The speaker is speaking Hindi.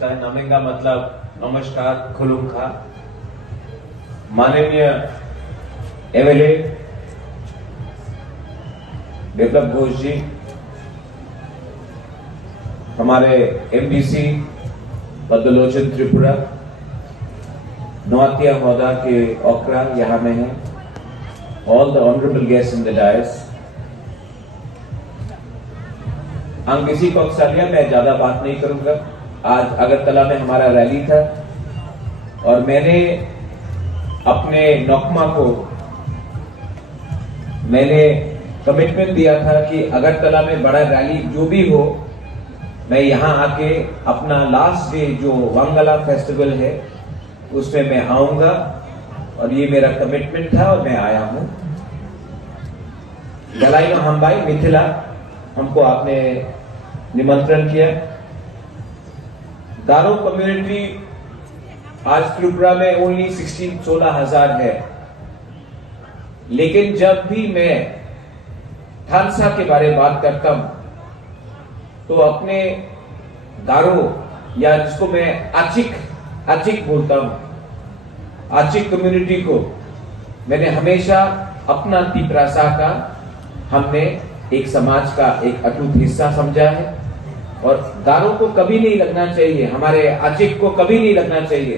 समझता है। नामेंगा मतलब नमस्कार, खुलुमखा। माननीय एमएलए विप्लव घोष जी, हमारे एमडीसी पद्मलोचन त्रिपुरा, नौतिया महोदय के ओकरा यहाँ में है, all the honorable guests in the dais। अंग्रेजी कौशल्या, मैं ज्यादा बात नहीं करूंगा। आज अगरतला में हमारा रैली था और मैंने अपने नौकमा को कमिटमेंट दिया था कि अगरतला में बड़ा रैली जो भी हो, मैं यहाँ आके अपना लास्ट डे जो वांगला फेस्टिवल है उसमें मैं आऊंगा, और ये मेरा कमिटमेंट था और मैं आया हूं। गलाई हम्बाई मिथिला, हमको आपने निमंत्रण किया। गारो कम्युनिटी आज त्रिपुरा में ओनली 16,000 है, लेकिन जब भी मैं थानसा के बारे में बात करता हूं तो अपने गारो, या जिसको मैं आचिक बोलता हूं, आचिक कम्युनिटी को मैंने हमेशा अपना तिपरासा का, हमने एक समाज का एक अटूट हिस्सा समझा है, और गारो को कभी नहीं लगना चाहिए, हमारे आचिक को कभी नहीं लगना चाहिए